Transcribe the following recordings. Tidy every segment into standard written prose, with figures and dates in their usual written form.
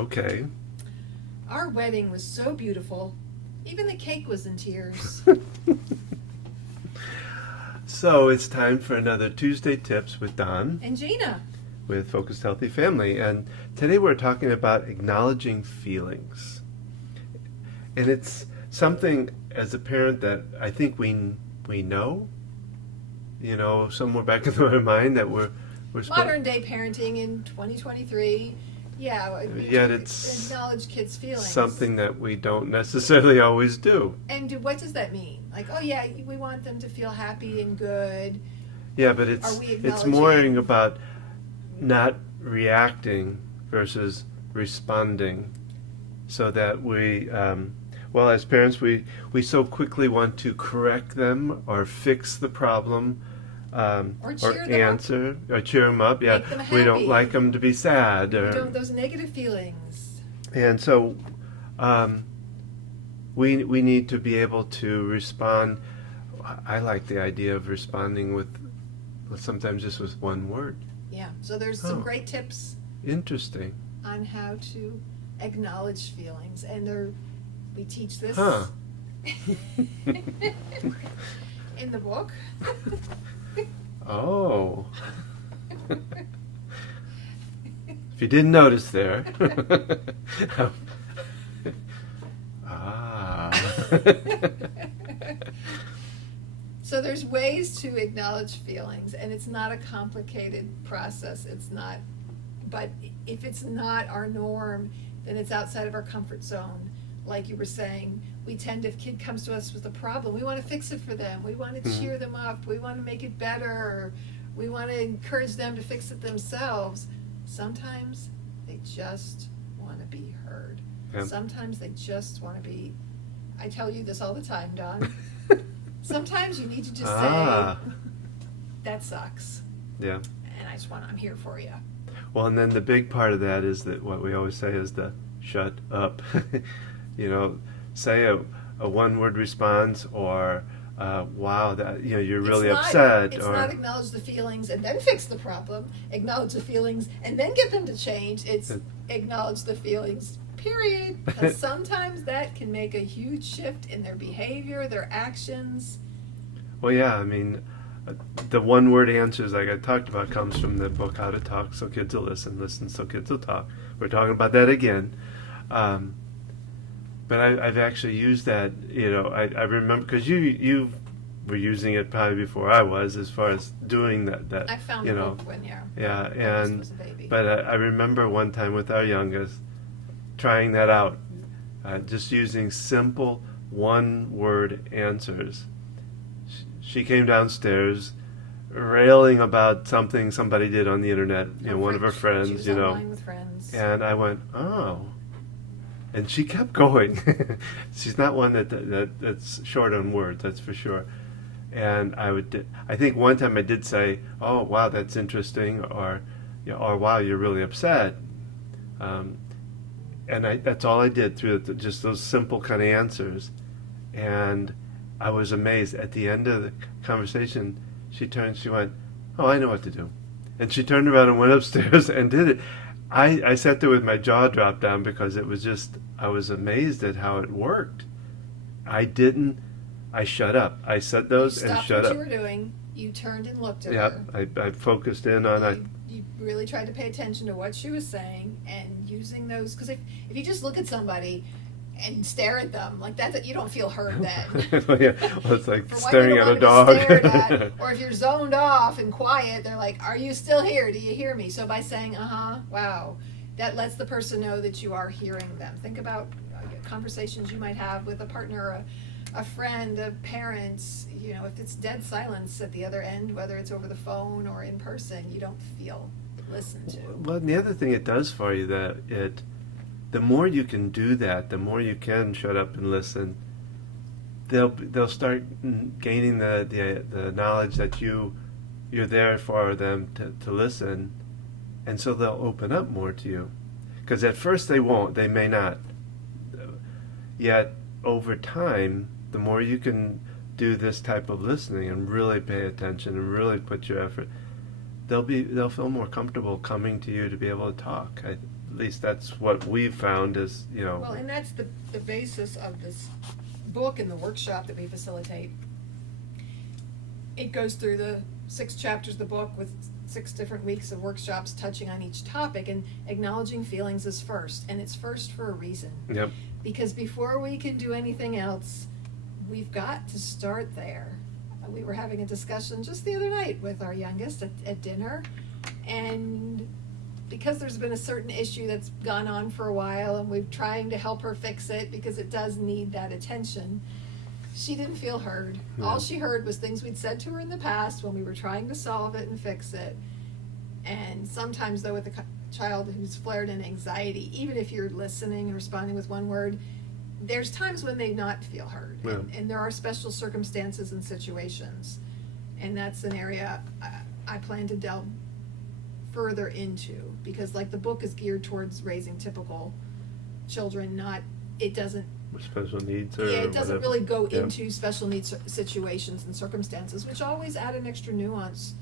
Okay. Our wedding was so beautiful. Even the cake was in tears. So it's time for another Tuesday Tips with Don And Gina. with Focused Healthy Family. And today we're talking about acknowledging feelings. And it's something as a parent that I think we know, somewhere back in my mind that we're Modern day parenting in 2023. Yeah, Yet it's acknowledge kids' feelings. something that we don't necessarily always do. And what does that mean? Like, oh yeah, we want them to feel happy and good. Yeah, but Are we it's acknowledging- more about not reacting versus responding, so that we, as parents, we so quickly want to correct them or fix the problem, Or cheer them answer or cheer them up. Yeah, Make them we don't happy. like them to be sad. We Or, don't those negative feelings. and so we need to be able to respond. I like the idea of responding with sometimes just with one word. Yeah. So there's some great tips Interesting. on how to acknowledge feelings, and we teach this Huh. in the book. Oh. If you didn't notice there. So there's ways to acknowledge feelings, and it's not a complicated process. It's not, but if it's not our norm, then it's outside of our comfort zone. Like you were saying, we tend, if a kid comes to us with a problem, we want to fix it for them. We want to cheer them up. We want to make it better. Or we want to encourage them to fix it themselves. Sometimes they just want to be heard. Yep. Sometimes they just want to be, I tell you this all the time, Don. Sometimes you need to just say, that sucks. Yeah. And I'm here for you. Well, and then the big part of that is that what we always say is the shut up. Say a one-word response, or wow, that you're really upset. It's or not acknowledge the feelings and then fix the problem. Acknowledge the feelings and then get them to change. It's acknowledge the feelings, period. Because sometimes that can make a huge shift in their behavior, their actions. Well, yeah, I mean, the one-word answers, like I talked about, comes from the book How to Talk So Kids Will Listen, Listen So Kids Will Talk. We're talking about that again. But I've actually used that, I remember, because you were using it probably before I was, as far as doing that. I found a book when, Yeah, August was a baby. but I remember one time with our youngest, trying that out, just using simple one-word answers. She came downstairs railing about something somebody did on the internet, one of her friends, She was online with friends. and I went, oh. And she kept going. She's not one that's short on words, that's for sure. And I think one time I did say, oh, wow, that's interesting, or wow, you're really upset. And that's all I did through just those simple kind of answers. And I was amazed. At the end of the conversation, she went, oh, I know what to do. And she turned around and went upstairs and did it. I sat there with my jaw dropped down, because it was just, I was amazed at how it worked. I shut up. I said those and shut up. You stopped what you were doing. You turned and looked at her. Yeah, I focused in on You really tried to pay attention to what she was saying and using those, because if you just look at somebody and stare at them like that, you don't feel heard then. Well, it's like For staring at a dog. Or if you're zoned off and quiet, they're like, are you still here? Do you hear me? So by saying, wow, that lets the person know that you are hearing them. Think about conversations you might have with a partner, a friend, a parent. If it's dead silence at the other end, whether it's over the phone or in person, you don't feel listened to. Well, and the other thing it does for you, the more you can do that, the more you can shut up and listen. They'll start gaining the knowledge that you're there for them to listen, and so they'll open up more to you. Because at first they won't, they may not. Yet over time, the more you can do this type of listening and really pay attention and really put your effort, they'll feel more comfortable coming to you to be able to talk. At least that's what we've found is, Well, and that's the basis of this book and the workshop that we facilitate. It goes through the 6 chapters of the book with 6 different weeks of workshops touching on each topic, and acknowledging feelings is first, and it's first for a reason. Yep. Because before we can do anything else, we've got to start there. We were having a discussion just the other night with our youngest at dinner, and because there's been a certain issue that's gone on for a while, and we're trying to help her fix it because it does need that attention, she didn't feel heard. Yeah. All she heard was things we'd said to her in the past when we were trying to solve it and fix it. And sometimes, though, with a child who's flared in anxiety, even if you're listening and responding with one word, there's times when they not feel heard. Yeah. And there are special circumstances and situations. And that's an area I plan to delve further into, because like the book is geared towards raising typical children, it doesn't Special needs, or it doesn't whatever. really go Yeah. into special needs situations and circumstances, which always add an extra nuance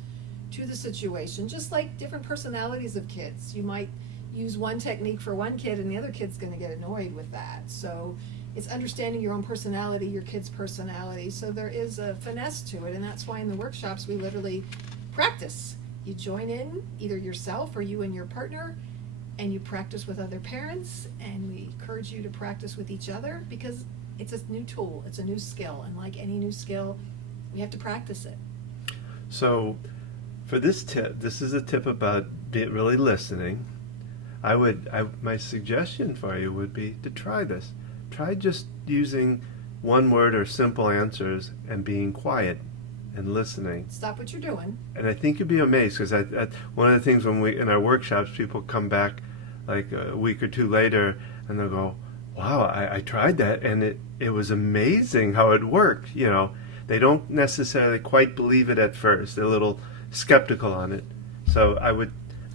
to the situation. Just like different personalities of kids, you might use one technique for one kid and the other kid's going to get annoyed with that. So it's understanding your own personality, your kid's personality. So there is a finesse to it, and that's why in the workshops we literally practice. You join in, either yourself or you and your partner, and you practice with other parents, and we encourage you to practice with each other, because it's a new tool, it's a new skill, and like any new skill, we have to practice it. So, for this tip, this is a tip about really listening. My suggestion for you would be to try this. Try just using one word or simple answers and being quiet and listening. Stop what you're doing. And I think you'd be amazed, because one of the things when we in our workshops, people come back like a week or two later and they'll go, "Wow, I tried that and it was amazing how it worked." They don't necessarily quite believe it at first. They're a little skeptical on it. So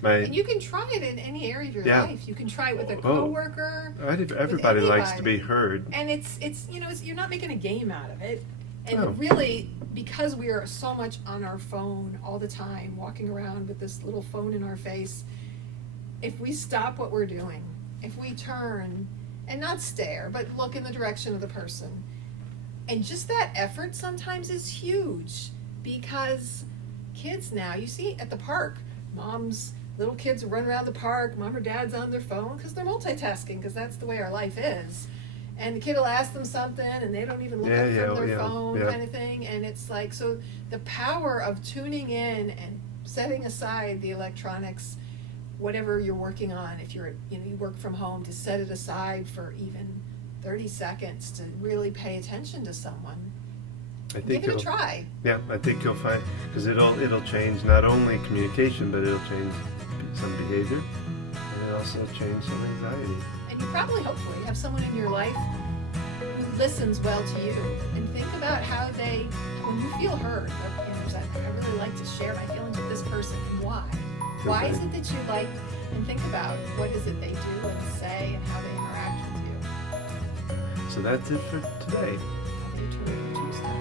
And you can try it in any area of your Yeah. life. You can try it with a coworker. Everybody likes to anybody. be heard. And it's you're not making a game out of it. And No. really, because we are so much on our phone all the time, walking around with this little phone in our face, if we stop what we're doing, if we turn and not stare, but look in the direction of the person, and just that effort sometimes is huge, because kids now, you see at the park, little kids run around the park, mom or dad's on their phone because they're multitasking, because that's the way our life is. And the kid will ask them something and they don't even look up from their phone, kind of thing. And it's like, so the power of tuning in and setting aside the electronics, whatever you're working on, if you work from home, to set it aside for even 30 seconds to really pay attention to someone. I think Give it a try. Yeah, I think you'll find, because it'll change not only communication, but it'll change some behavior, and it'll also change some anxiety. And you probably, hopefully, have someone in your life who listens well to you, and think about how when you feel heard, I really like to share my feelings with this person, and why. Why is it that you like, and think about what is it they do and say and how they interact with you. So that's it for today. Have a terrific Tuesday.